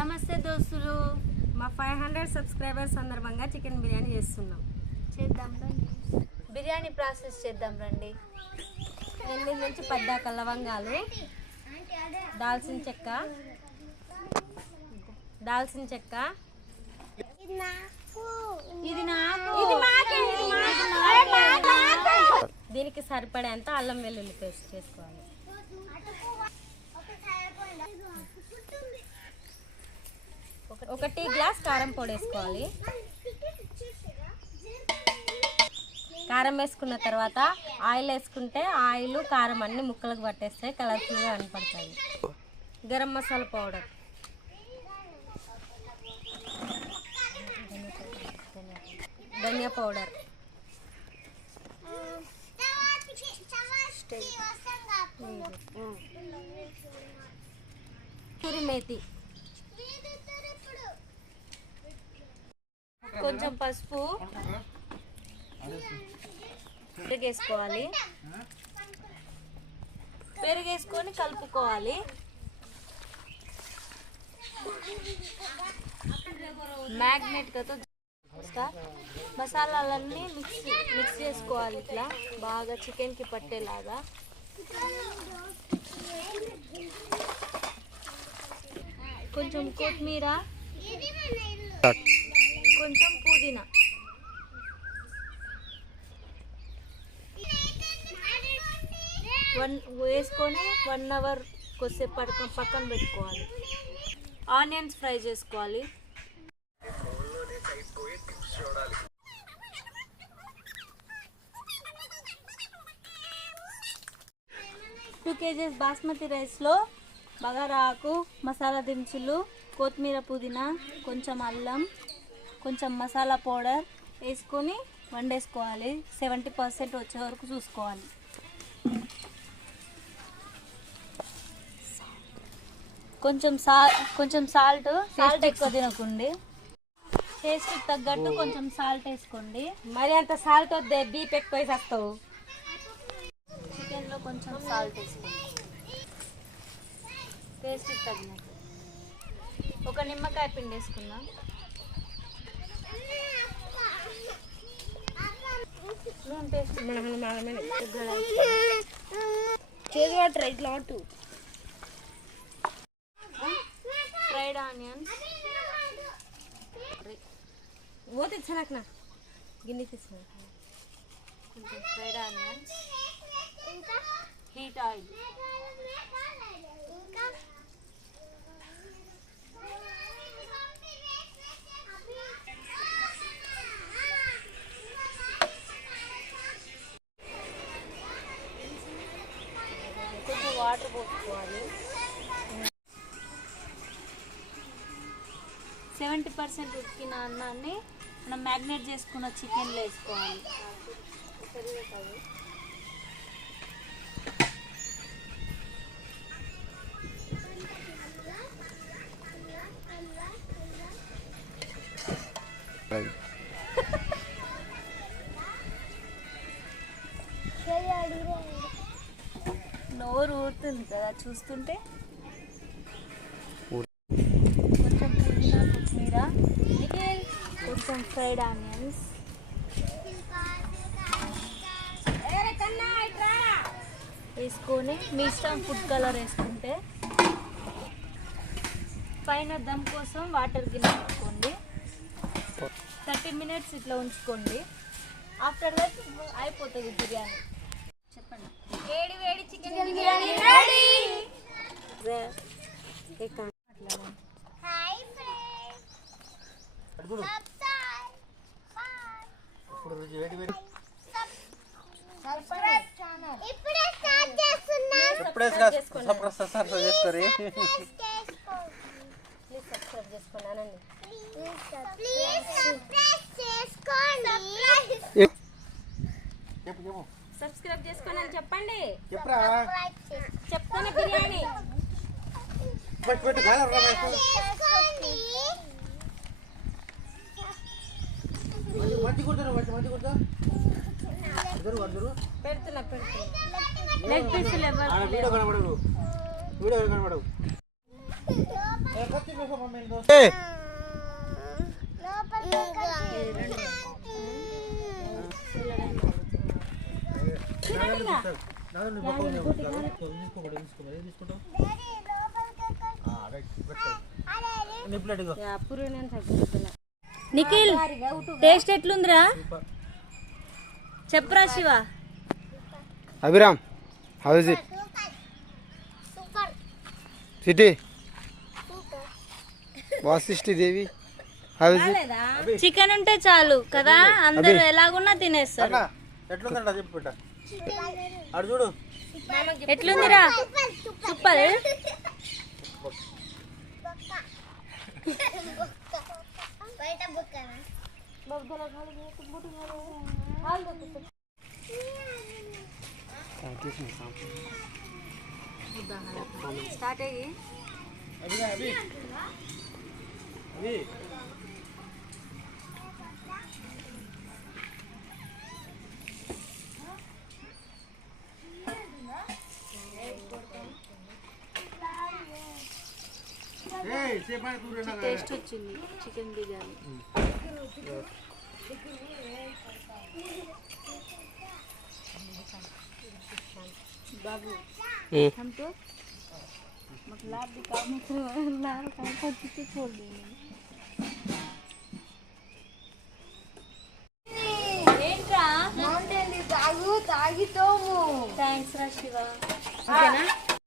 నమస్తే దోస్తులు, మా 500 సబ్స్క్రైబర్స్ సందర్భంగా చికెన్ బిర్యానీ చేస్తున్నాం. చేద్దాం రండి. బిర్యానీ ప్రాసెస్ చేద్దాం రండి. 8 నుంచి 10 లవంగాలు, దాల్చిన చెక్క, దీనికి సరిపడేంత అల్లం వెల్లుల్లి పేస్ట్ చేసుకోవాలి. ఒక టీ గ్లాస్ కారం పొడి వేసుకోవాలి. కారం వేసుకున్న తర్వాత ఆయిల్ వేసుకుంటే ఆయిల్ కారం అన్ని ముక్కలకు పట్టేస్తే కలర్ఫుల్గా కనపడతాయి. గరం మసాలా పౌడర్, ధనియా పౌడర్, కసూరి మేతి, కొంచెం పసుపు, పెరుగేసుకోవాలి. పెరుగేసుకొని కలుపుకోవాలి. మ్యాగ్నెట్తో మసాలాలన్నీ మిక్స్ చేసుకోవాలి. ఇట్లా బాగా చికెన్కి పట్టేలాగా. కొంచెం కొత్తిమీర, కొంచెం పుదీనా వేసుకొని 1 అవర్ కొద్దిసేపు పక్కన పెట్టుకోవాలి. ఆనియన్స్ ఫ్రై చేసుకోవాలి. 2 kgs బాస్మతి రైస్లో బగారా ఆకు, మసాలా దినుసులు, కొత్తిమీర, పుదీనా, కొంచెం అల్లం, కొంచెం మసాలా పౌడర్ వేసుకొని వండేసుకోవాలి. 70% వచ్చే వరకు చూసుకోవాలి. కొంచెం సాల్ట్ ఎక్కువ తినకండి. టేస్ట్కి తగ్గట్టు కొంచెం సాల్ట్ వేసుకోండి. మరి అంత సాల్ట్ వద్దే, బీప్ ఎక్కువ వేసేస్తావు. చికెన్లో కొంచెం సాల్ట్ వేసుకోండి టేస్ట్కి తగినట్టు. ఒక నిమ్మకాయ పిండి వేసుకుందాం. ఫ్రైడ్ ఆనియన్స్, ఓ తెచ్చాక గిన్నె తెచ్చిన కొంచెం ఫ్రైడ్ ఆనియన్స్, హీట్ ఆయిల్, కొంచెం వాటర్ పోసుకోవాలి. 70% ఉడికిన అన్నాన్ని మనం మ్యాగ్నేట్ చేసుకున్న చికెన్లో వేసుకోవాలి. నోరు ఊరుతుంది కదా చూస్తుంటే. కొంచెం పుదీనా, కొత్తిమీర, కొంచెం ఫ్రైడ్ ఆనియన్స్ వేసుకొని మీ ఇష్టం ఫుడ్ కలర్ వేసుకుంటే. పైన దమ్ కోసం వాటర్ గిన్నె పెట్టుకోండి. 30 minutes ఇట్లా ఉంచుకోండి. ఆఫ్టర్ దట్ అయిపోతుంది బిర్యానీ. చెప్పండి. వేడి వేడి చికెన్ బిర్యానీ రెడీ. సబ్స్క్రైబ్ చేసుకోండి అని చెప్పండి. చెప్తాను బిర్యానీ పెడుతున్నా. లెగ్ పీసులు ఎవరు వీడియో కనబడవు. నిఖిల్ టేస్ట్ ఎట్లుందిరా చెప్పరా Shiva Abhiram how is it city Vasishthi Devi how is it chicken ఉంటే చాలు కదా అందరూ ఎలాగున్నా తినేస్తారు ఎట్లుందంట చెప్పు బిడ్డ అడు చూడు ఎట్లుందిరా సూపర్ స్టార్ట్ అయ్యి టేస్ట్ వచ్చింది చికెన్ బిర్యానీ बाबू हम तो मतलब दिखाओ मतलब लाल कलर को चिट्ठी छोड़ देंगे ఏంట్రా మౌంటైన్ తాగు తాగితోము థాంక్స్ రా శివ ఓకేనా